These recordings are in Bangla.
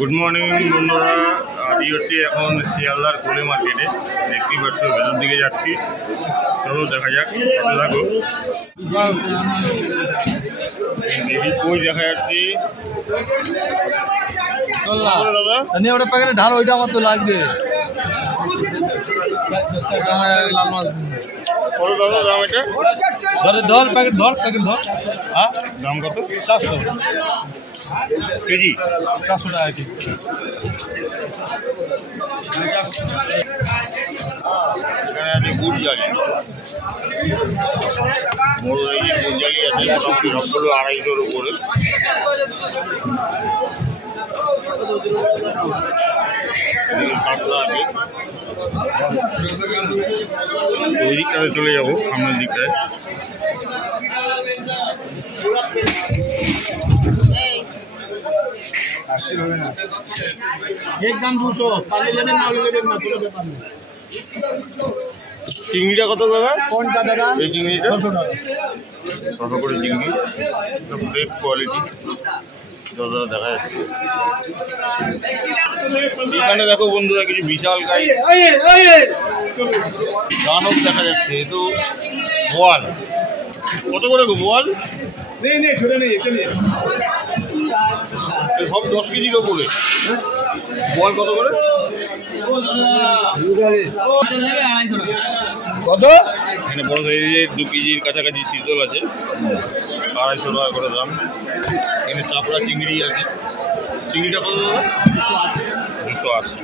गुड मर्निंग बंधुरा आज हे এখন শিয়ালদার কোলে মার্কেটে দেখতেই পাচ্ছ ভেতর দিকে যাচ্ছি চলো দেখা যাক দেখো দেখি কই দেখা যাচ্ছে দাদা আমি ওটা প্যাকেটে ঢাল ওইটা আমার তো লাগবে লাল মাছ কত দাদা দাম এটা ধর প্যাকেট ধর হ্যাঁ দাম কত 400 কেজি 400 টাকা কেজি এখানে আছে গুড় জালি বড় এই যে গুড় জালি আছে সবগুলো 250-এর উপরে কাতলা আছে ওই দিকটাতে চলে যাবো সামনের দিকটায় एकदम 200 पाले लेबेन ना लेबेन ना चलो ব্যাপার নেই চিংড়িটা কত দাদা কোনটা দাদা এই চিংড়িটা 600 টাকা কত করে চিংড়ি বেস্ট কোয়ালিটি দাদা দেখা যাচ্ছে এখানে দেখো বন্ধুরা কিছু বিশাল গাই দানব দেখা যাচ্ছে এ তো বোয়াল কত করে গো বোয়াল नहीं नहीं छोटा नहीं है चलिए সব 10 কেজির ওপরে বোয়াল কত করে কত এখানে বড় সাইজের 2 কেজির কাছাকাছি শীতল আছে 250 টাকা করে দাম এখানে চাপড়া চিংড়ি আছে চিংড়িটা কত দাদা 280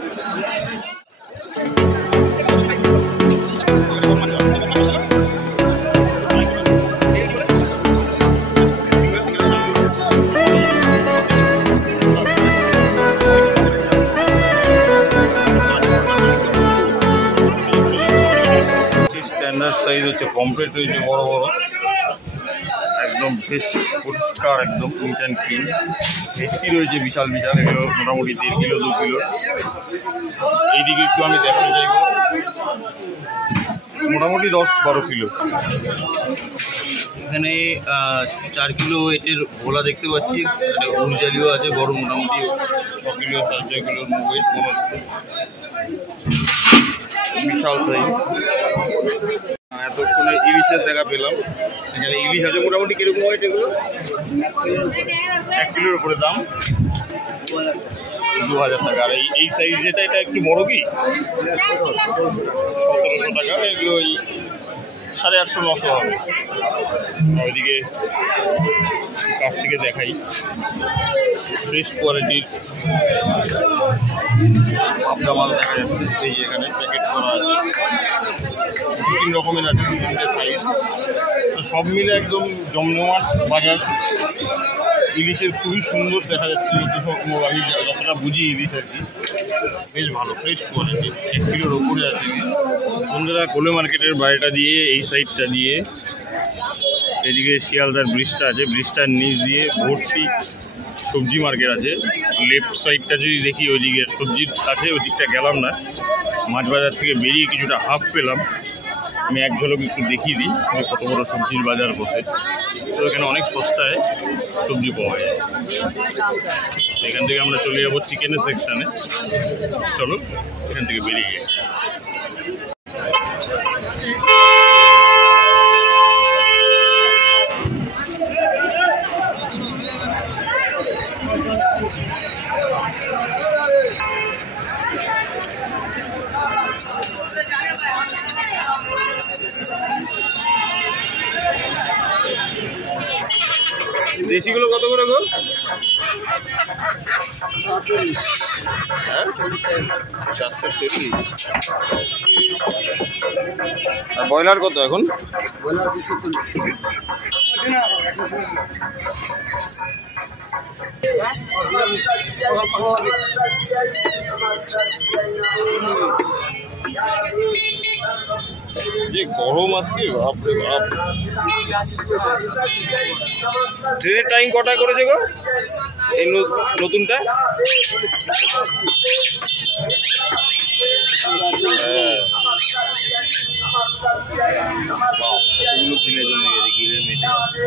স্ট্যান্ডার্ড সাইজ হচ্ছে কমপ্লিট হয়েছে বড় বড় একদম বেশ পরিষ্কার একদম নিট অ্যান্ড ক্লিন ভেটকি রয়েছে বিশাল বিশাল এগুলো মোটামুটি 1.5 কিলো 2 কিলো এইদিকে একটু আমি দেখাতে চাইব মোটামুটি 10-12 কিলো এখানে 4 কিলো ওয়েটের ভোলা দেখতে পাচ্ছি একটা গুড়জালিও আছে বড় মোটামুটি 6 কিলো 7-6 কিলোর ওয়েট মনে হচ্ছে বিশাল সাইজ এতক্ষণে ইলিশের দেখা পেলাম এখানে ইলিশ আছে মোটামুটি কিরকম ওয়েট এগুলো 1 কিলোর উপরে দাম 2000 টাকা আর এই সাইজ যেটা এটা একটু বড় কি 1700 টাকা এগুলো ওই 850-900 হবে ওইদিকে কাছ থেকে দেখাই ফ্রেশ কোয়ালিটির পাবদা মাছ দেখা যাচ্ছে এই যে এখানে প্যাকেট করা আছে 3 রকমের আছে 3টে সাইজ তো সব মিলে একদম জমজমাট বাজার ইলিশের খুবই সুন্দর দেখা যাচ্ছে আমি যতটা বুঝি ইলিশ আর কি বেশ ভালো ফ্রেশ কোয়ালিটি 1 কিলোর ওপরে আছে ইলিশ বন্ধুরা কোলে মার্কেটের বাইরেটা দিয়ে এই সাইডটা দিয়ে এদিকে শিয়ালদার ব্রিজটা আছে ব্রিজটার নিচ দিয়ে ভর্তি সবজি মার্কেট আছে লেফট সাইডটা যদি দেখি ওইদিকে সবজির কাছে ওই দিকটা গেলাম না মাছ বাজার থেকে বেরিয়ে কিছুটা হাফ পেলাম আমি এক ঝলক একটু দেখিয়ে দিই কত বড় সবজির বাজার বসে তো এখানে অনেক সস্তায় সবজি পাওয়া যায় এখান থেকে আমরা চলে যাবো চিকেনের সেকশানে চলো এখান থেকে বেরিয়ে যাই দেশিগুলো কত করে গো 440 হ্যাঁ 440 আর ব্রয়লার কত এখন ব্রয়লার 240 যে গরম আজকে বাপরে বাপ ট্রেনের টাইম কটায় করেছে গো এই নতুনটা হ্যাঁ কতগুলো কিনে জন্য দেখি ভিড়ে মেতে আছে।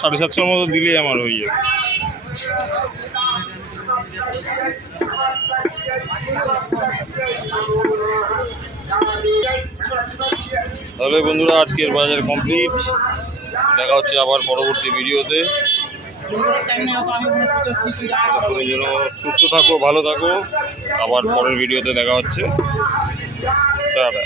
সাড়ে 700 মতো দিলেই আমার হয়ে যাবে। তাহলে বন্ধুরা আজকের বাজার কমপ্লিট। দেখা হচ্ছে আবার পরবর্তী ভিডিওতে। যেন সুস্থ থাকো, ভালো থাকো। আবার পরের ভিডিওতে দেখা হচ্ছে। টাটা।